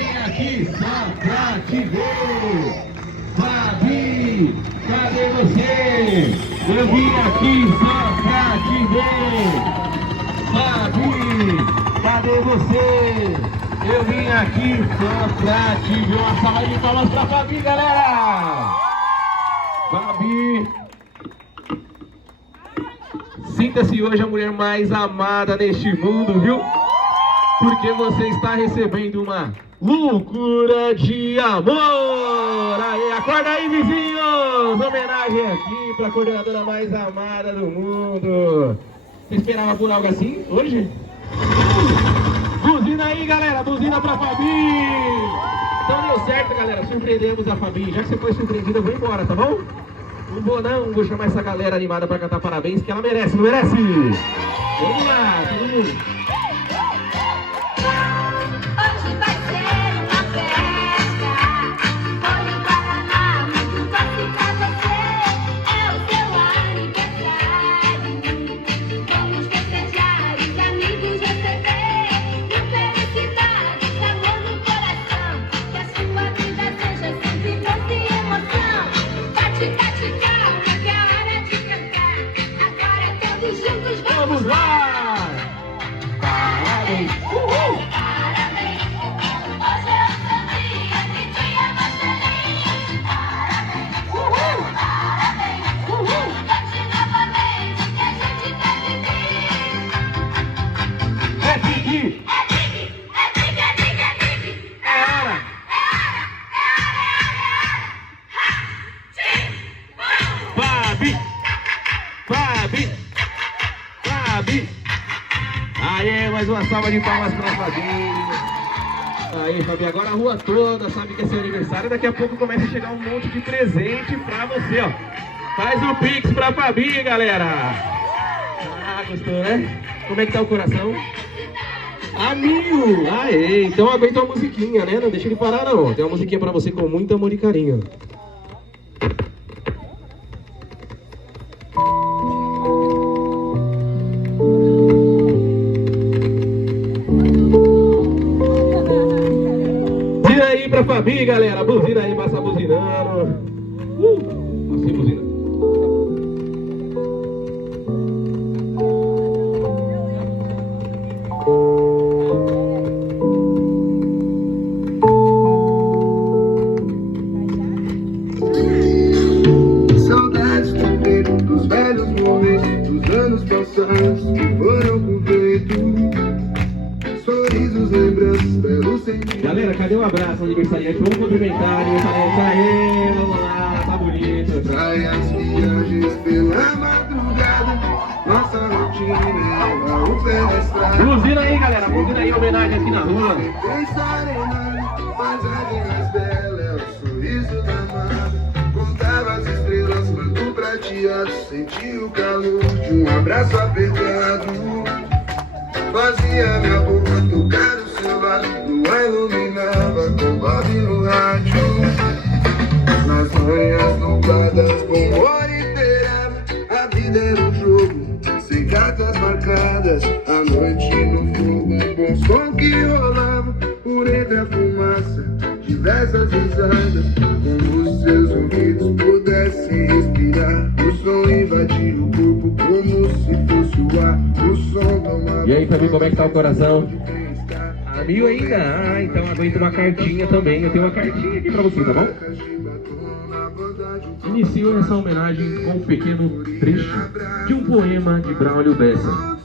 vim aqui só pra te ver. Fabi, cadê você? Eu vim aqui só pra te ver. Fabi, cadê você? Eu vim aqui só pra te ver. Uma salva de palmas pra Fabi, galera! Fabi, sinta-se hoje a mulher mais amada neste mundo, viu? Porque você está recebendo uma loucura de amor! Aí, acorda aí, vizinhos! Homenagem aqui para a coordenadora mais amada do mundo. Você esperava por algo assim hoje? Buzina aí, galera! Buzina pra Fabi! Então deu certo, galera. Surpreendemos a Fabi. Já que você foi surpreendida, eu vou embora, tá bom? Não vou chamar essa galera animada pra cantar parabéns, que ela merece, não merece? Vamos lá, todo mundo! Hoje vai ser uma festa, olha o Paraná, muito doce pra você, é o seu aniversário. Vamos festejar, os amigos receber, felicidade, amor no coração, que a sua vida seja sempre doce e emoção. Bate, bate, calma, que é hora de cantar, agora todos juntos Vamos lá! Parabéns! Uhul! Fabi! Aê, mais uma salva de palmas pra Fabi! Aí, Fabi, agora a rua toda sabe que é seu aniversário. Daqui a pouco começa a chegar um monte de presente pra você, ó. Faz o Pix pra Fabi, galera! Ah, gostou, né? Como é que tá o coração? A mil! Aê, então aguenta uma musiquinha, né? Não deixa ele parar, não. Tem uma musiquinha pra você com muito amor e carinho. Buzina aí pra Fabi, galera. Buzina aí, passa buzinando. Assim, buzina. Saudades do tempo, dos velhos momentos, dos anos passados que foram com vento. Sorrisos, lembranças, belos sentimentos. Galera, cadê o abraço, aniversariante? Vamos cumprimentar, aniversariante. Aê, vamos lá, tá bonito. Praias, viagens pela madrugada, nossa rotina era o pé na estrada. Buzina aí, galera, buzina aí, homenagem aqui na rua. Pensar em nada, paisagem mais bela é o sorriso da amada. Contava as estrelas, manto prateado, senti o calor de um abraço apertado. Fazia minha boca tocar o celular, lua iluminava com Bob no rádio. Nas manhãs nubladas, com hora inteira, a vida era um jogo, sem cartas marcadas. A noite no fogo, um bom som que rolava, por entre a fumaça, diversas risadas. Como os seus ouvidos pudessem respirar, o som invadia o corpo como se fosse o ar. O som tomava. E aí, Fabi, como é que tá o coração? A mil ainda? Ah, então aguenta uma cartinha também. Eu tenho uma cartinha aqui pra você, tá bom? Inicio essa homenagem com um pequeno trecho de um poema de Braulio Bessa.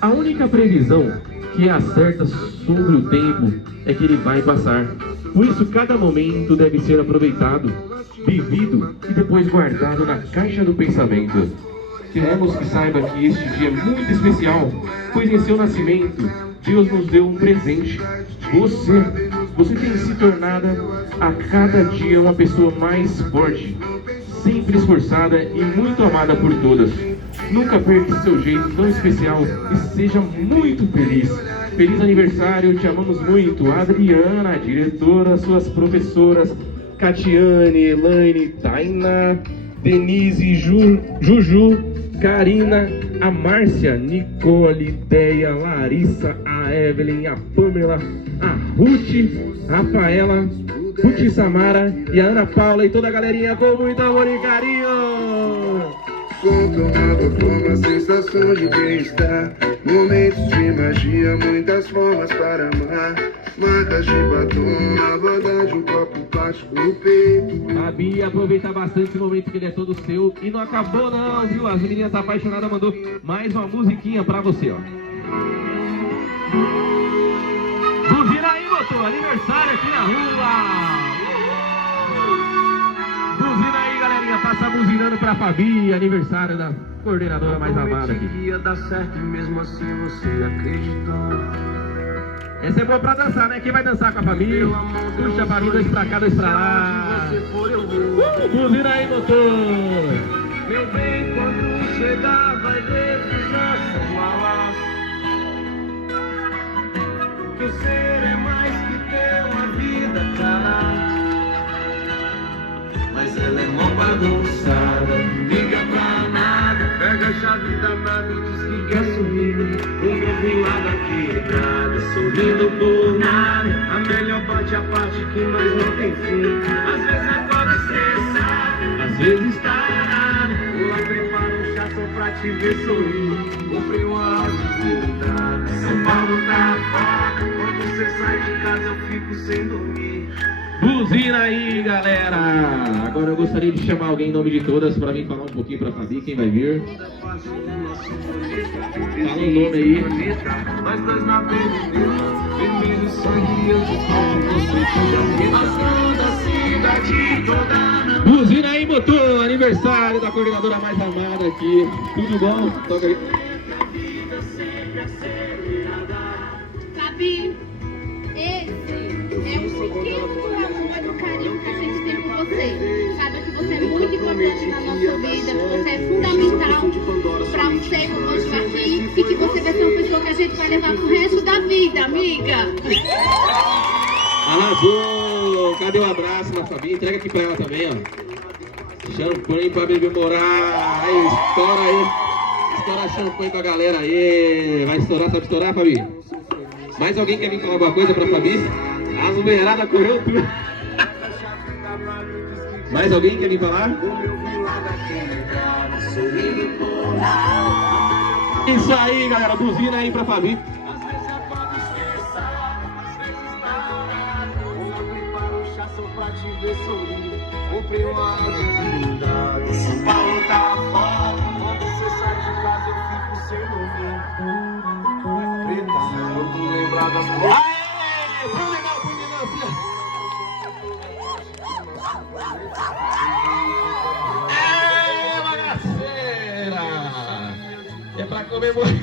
A única previsão que acerta sobre o tempo é que ele vai passar. Por isso, cada momento deve ser aproveitado, vivido e depois guardado na caixa do pensamento. Queremos que saiba que este dia é muito especial, pois em seu nascimento, Deus nos deu um presente. Você tem se tornado a cada dia uma pessoa mais forte, sempre esforçada e muito amada por todas. Nunca perca seu jeito tão especial e seja muito feliz. Feliz aniversário, te amamos muito. Adriana, diretora, suas professoras, Catiane, Elaine, Taina, Denise, Juju, Karina, a Márcia, Nicole, Deia, Larissa, a Evelyn, a Pamela, a Ruth, Rafaela, Ruth Samara e a Ana Paula e toda a galerinha com muito amor e carinho. Controlado por uma sensação de bem-estar. Momentos de magia, muitas formas para amar. Marcas de batom, na banda de um copo plástico no peito. Fabi, aproveita bastante esse momento que ele é todo seu. E não acabou não, viu? As meninas apaixonadas mandou mais uma musiquinha pra você, ó. Buzina aí, motor, aniversário aqui na rua. Buzina aí, galerinha, passa buzinando pra Fabi, aniversário da coordenadora mais amada aqui. Ia dar certo e mesmo assim você acreditou. Essa é boa pra dançar, né? Quem vai dançar com a Fabi? Puxa a Fabi, 2 pra cá, 2 pra lá. Buzina aí, motor. Meu bem, quando chegar vai deslizar sem malas. Que o ser é mais que ter uma vida, cara. Mas ela é mó bagunçada, não liga pra nada. Pega a chave da nave e diz que quer sumir. O meu vim lá da quebrada, sorrindo por nada. A melhor parte é a parte que nós não tem fim. Às vezes acorda estressado, às vezes tarado. Vou lá preparo um chá só pra te ver sorrir. Comprei uma alta entrada. São Paulo tá foda. Quando você sai de casa eu fico sem dormir. Buzina aí, galera! Agora eu gostaria de chamar alguém em nome de todas pra vir falar um pouquinho pra Fabi, quem vai vir. Fala o nome aí. Nós dois na vermelho sangue, eu te tomo, você tira a da cidade toda. Buzina aí, motor! Aniversário da coordenadora mais amada aqui. Tudo bom? Toca aí. Fabi, esse é um pequeno amor do carinho que a gente tem por você. Sabe que você é muito importante na nossa vida, que você é fundamental para o ser conosco aqui e que você vai ser uma pessoa que a gente vai levar pro resto da vida, amiga. Arrasou! Cadê o abraço pra Fabi? Entrega aqui pra ela também, ó. Champanhe pra beber morar. Aí, estoura aí. Estoura champanhe pra galera aí. Vai estourar, sabe estourar, Fabi? Mais alguém quer vir falar alguma coisa pra Fabi? A mulherada correu tudo. Mais alguém quer vir falar? Isso aí, galera. Buzina aí pra Fabi. Comprei uma alta blindada. São Paulo tá foda. Quando você sai de casa eu fico sem dormir. Preta, eu tô lembrado das coisas. Aê! Foi legal, foi legal. É, bagaceira! É pra comemorar.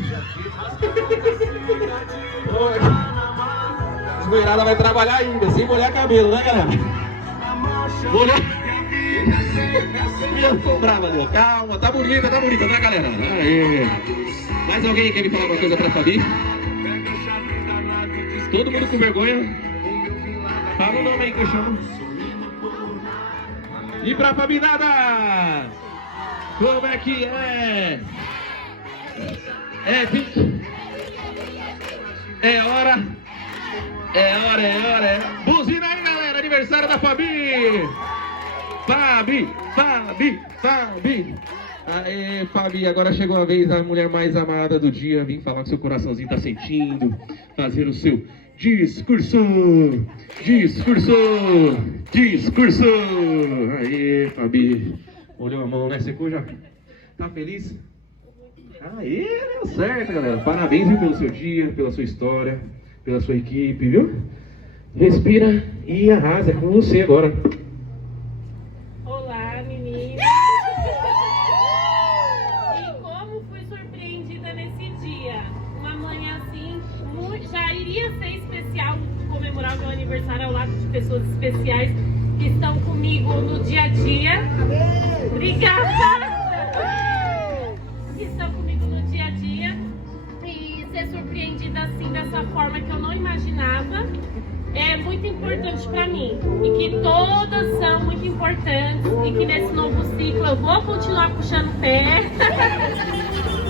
As mulheradas vai trabalhar ainda, sem molhar cabelo, né, galera? Molhar. Eu tô brava ali, calma, tá bonita, né, galera? Aê. Mais alguém quer me falar uma coisa pra Fabi? Todo mundo com vergonha? Fala o nome aí que eu chamo. E pra Fabi nada! Como é que é? É hora. Buzina aí, galera, aniversário da Fabi! Fabi! Aê, Fabi, agora chegou a vez da mulher mais amada do dia. Vim falar que seu coraçãozinho tá sentindo, fazer o seu discurso. Aê, Fabi. Olhou a mão, né? Secou já? Tá feliz? Aê, deu certo, galera. Parabéns, viu, pelo seu dia, pela sua história, pela sua equipe, viu? Respira e arrasa, é com você agora. Olá, meninas! E como fui surpreendida nesse dia. Uma manhã assim, já iria ser especial comemorar o meu aniversário ao lado de pessoas especiais que estão comigo no dia a dia. Obrigada! Que estão comigo no dia a dia. E ser surpreendida assim, dessa forma que eu não imaginava. É muito importante para mim e que todas são muito importantes e que nesse novo ciclo eu vou continuar puxando o pé,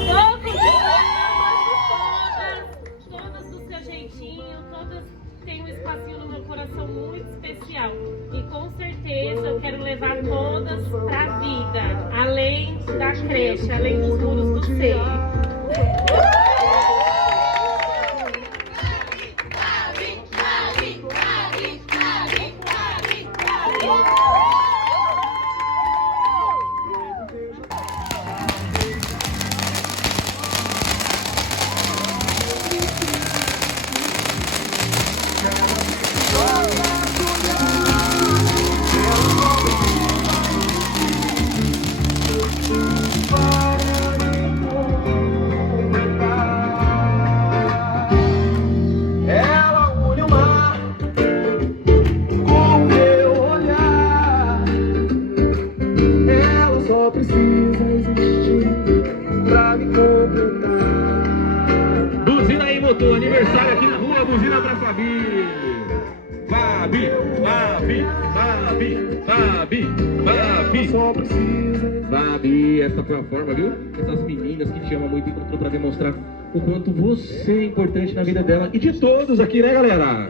vou continuar amando todas do seu jeitinho, todas tem um espacinho no meu coração muito especial. E com certeza eu quero levar todas pra vida, além da creche, além dos muros do seio. Ela une o mar com o meu olhar. Ela só precisa existir pra me completar. Buzina aí, motor, aniversário aqui na rua, buzina pra Fabi. Fabi, Fabi, Fabi, Fabi, Fabi. Só precisa. Fabi, essa foi a forma, viu? Essas meninas que te amam muito encontrou pra demonstrar o quanto você é importante na vida dela e de todos aqui, né, galera?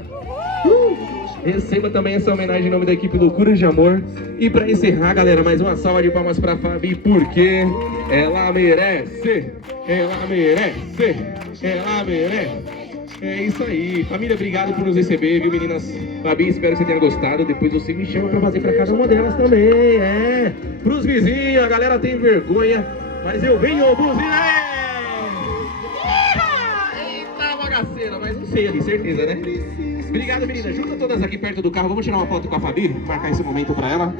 Receba também essa homenagem em nome da equipe Loucura de Amor. E pra encerrar, galera, mais uma salva de palmas pra Fabi, porque ela merece, ela merece, ela merece. É isso aí. Família, obrigado por nos receber, viu, meninas? Fabi, espero que você tenha gostado. Depois você me chama pra fazer pra cada uma delas também, é. Pros vizinhos, a galera tem vergonha, mas eu venho, buzina! Eita, bagaceira, mas não sei ali, certeza, né? Obrigado, meninas. Junta todas aqui perto do carro. Vamos tirar uma foto com a Fabi? Marcar esse momento pra ela.